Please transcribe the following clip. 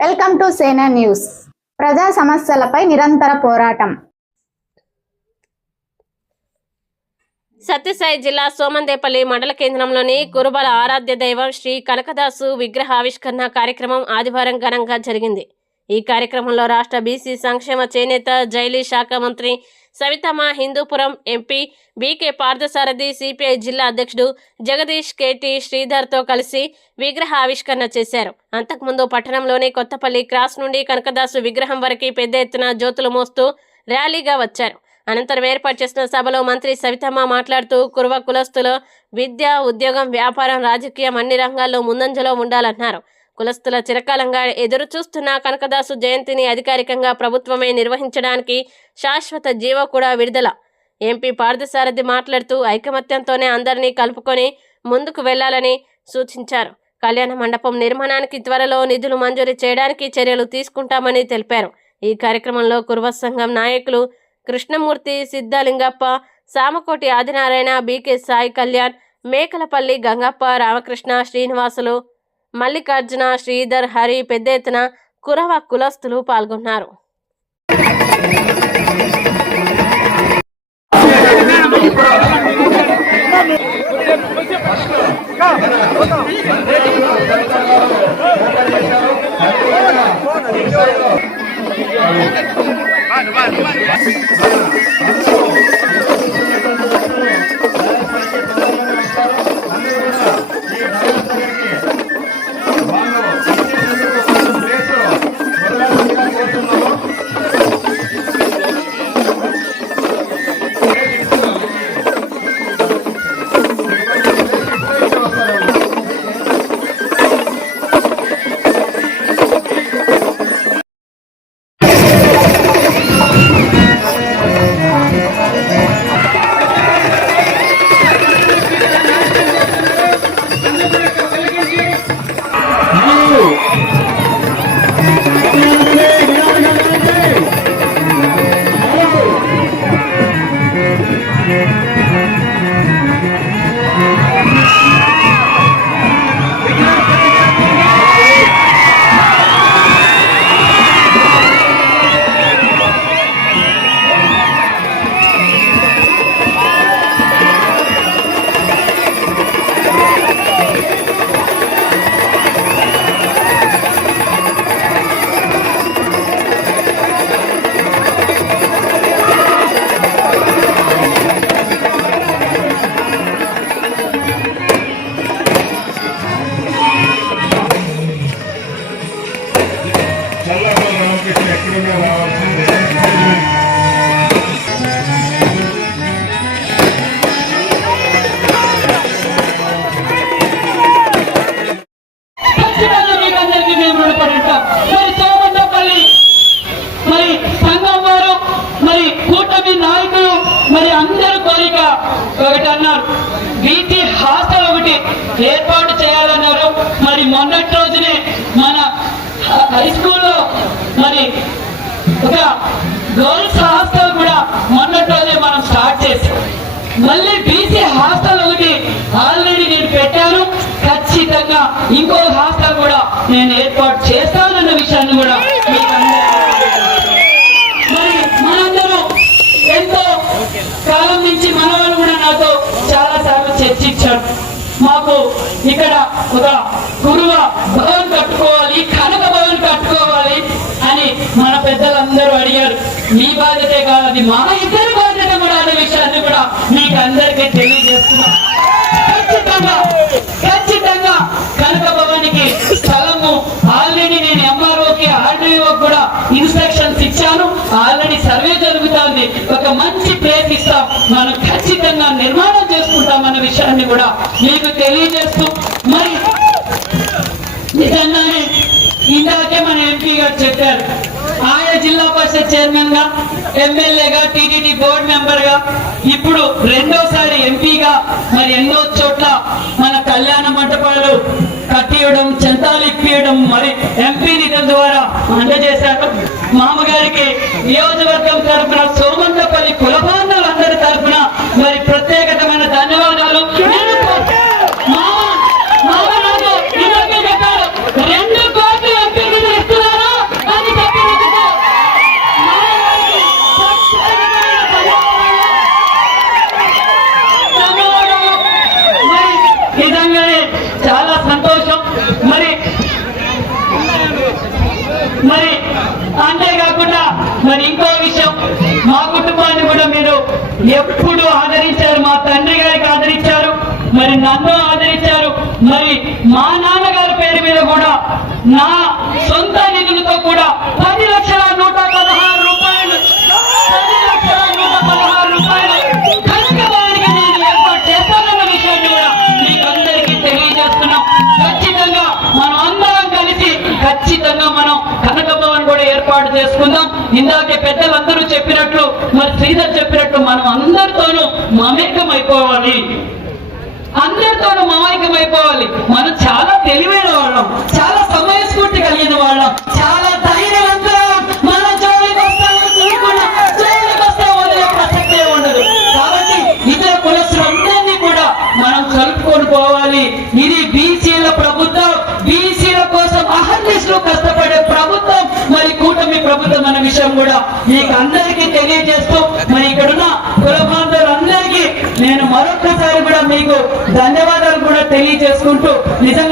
Welcome to సేనా news. ప్రజా సమస్యలపై నిరంతర పోరాటం. సత్యసాయి జిల్లా సోమందేపల్లి మండల కేంద్రంలోని కురుబల ఆరాధ్య దైవం శ్రీ కనకదాసు విగ్రహ ఆవిష్కరణ కార్యక్రమం ఆదివారం ఘనంగా జరిగింది. ఈ కార్యక్రమంలో రాష్ట్ర బీసీ సంక్షేమ చేనేత జైలీ శాఖ మంత్రి Savithamma Hindupuram MP BK Parthasarathy CPI జిల్లా అధ్యక్షుడు జగదీష్ కేటీ శ్రీధర్తో కలిసి విగ్రహ ఆవిష్కరణ చేశారు. అంతకుముందు పట్టణంలోని కొత్తపల్లి క్రాస్ నుండి కనకదాసు విగ్రహం వరకు పెద్ద ఎత్తున జ్యోతులు మోస్తూ ర్యాలీగా వచ్చారు. అనంతరం ఏర్పాటు చేసిన సభలో మంత్రి సవితమ్మ మాట్లాడుతూ కురువ కులస్తులు విద్య ఉద్యోగం వ్యాపారం రాజకీయం అన్ని రంగాల్లో ముందంజలో ఉండాలన్నారు. కులస్తుల చిరకాలంగా ఎదురు చూస్తున్న కనకదాసు జయంతిని అధికారికంగా ప్రభుత్వమే నిర్వహించడానికి శాశ్వత జీవో కూడా విడుదల. ఎంపీ పార్థసారథి మాట్లాడుతూ ఐకమత్యంతోనే అందరినీ కలుపుకొని ముందుకు వెళ్ళాలని సూచించారు. కళ్యాణ మండపం నిర్మాణానికి త్వరలో నిధులు మంజూరు చేయడానికి చర్యలు తీసుకుంటామని తెలిపారు. ఈ కార్యక్రమంలో కురువ సంఘం నాయకులు కృష్ణమూర్తి సిద్ధలింగప్ప సామకోటి ఆదినారాయణ బీకే సాయి కళ్యాణ్ మేకలపల్లి గంగప్ప రామకృష్ణ శ్రీనివాసులు మల్లికార్జున శ్రీధర్ హరి పెద్ద ఎత్తున కురవ కులస్తులు పాల్గొన్నారు. కూటమి నాయకులు మరి అందరి కోరిక ఒకటి అన్నారు. వీటి హాస్టల్ ఒకటి ఏర్పాటు చేయాలన్నారు. మరి మొన్నటి రోజునే మన హై స్కూల్లో మరి ఒక గర్ల్స్ హాస్టల్ కూడా మొన్నటి రోజే మనం స్టార్ట్ చేసాం మళ్ళీ బీసీ హాస్టల్ ఒకటి ఆల్రెడీ నేను పెట్టాను. ఖచ్చితంగా ఇంకో హాస్టల్ కూడా నేను ఏర్పాటు చేస్తాను ఇక్కడ ఒక గురువ భవన్ కట్టుకోవాలి కనక భవన్ కట్టుకోవాలి అని మన పెద్దలందరూ అడిగారు. మీ బాధ్యతే కాదు అది మా ఇద్దరి బాధ్యత కూడా అనే విషయాన్ని కూడా మీకు అందరికీ తెలియజేస్తున్నాం. ఖచ్చితంగా ఖచ్చితంగా కనక భవానికి స్థలము ఆల్రెడీ నేను ఎంఆర్ఓకి ఆర్డీఓకి కూడా ఇన్స్ట్రక్షన్స్ ఇచ్చాను. ఆల్రెడీ సర్వే జరుగుతోంది. ఒక మంచి మనం ఖచ్చితంగా నిర్మాణం చేసుకుంటామన్న విషయాన్ని కూడా మీకు తెలియజేస్తూ మరి నిజంగానే ఇందాకే మన ఎంపీ గారు చెప్పారు. ఆయన జిల్లా పరిషత్ చైర్మన్గా ఎమ్మెల్యేగా టీటీడీ బోర్డు మెంబర్గా ఇప్పుడు రెండోసారి ఎంపీగా మరి ఎన్నో చోట్ల మన కళ్యాణ మంటపాలు కట్టియడం చెంతాలు ఇప్పియడం మరి ఎంపీ నిధుల ద్వారా అందజేశారు. మామగారికి నియోజక మరి అంతేకాకుండా మరి ఇంకో విషయం మా కుటుంబాన్ని కూడా మీరు ఎప్పుడు ఆదరించారు మా తండ్రి గారికి ఆదరించారు మరి నన్ను ఆదరించారు మరి మా నాన్నగారి పేరు మీద కూడా నా సొంత నిధులతో కూడా పది లక్షల నూట చేసుకుందాం ఇందాకే పెద్దలందరూ చెప్పినట్లు మరి శ్రీధర్ చెప్పినట్లు మనం అందరితోనూ మమేకం అయిపోవాలి అందరితోనూ మమైకం అయిపోవాలి మనం చాలా తెలివైన వాళ్ళం. చాలా సమయస్ఫూర్తి కలిగిన వాళ్ళం. మీకు అందరికీ తెలియజేస్తూ మరి ఇక్కడున్న కుల బాంధవులందరికీ నేను మరొక్కసారి కూడా మీకు ధన్యవాదాలు కూడా తెలియజేసుకుంటూ నిజంగా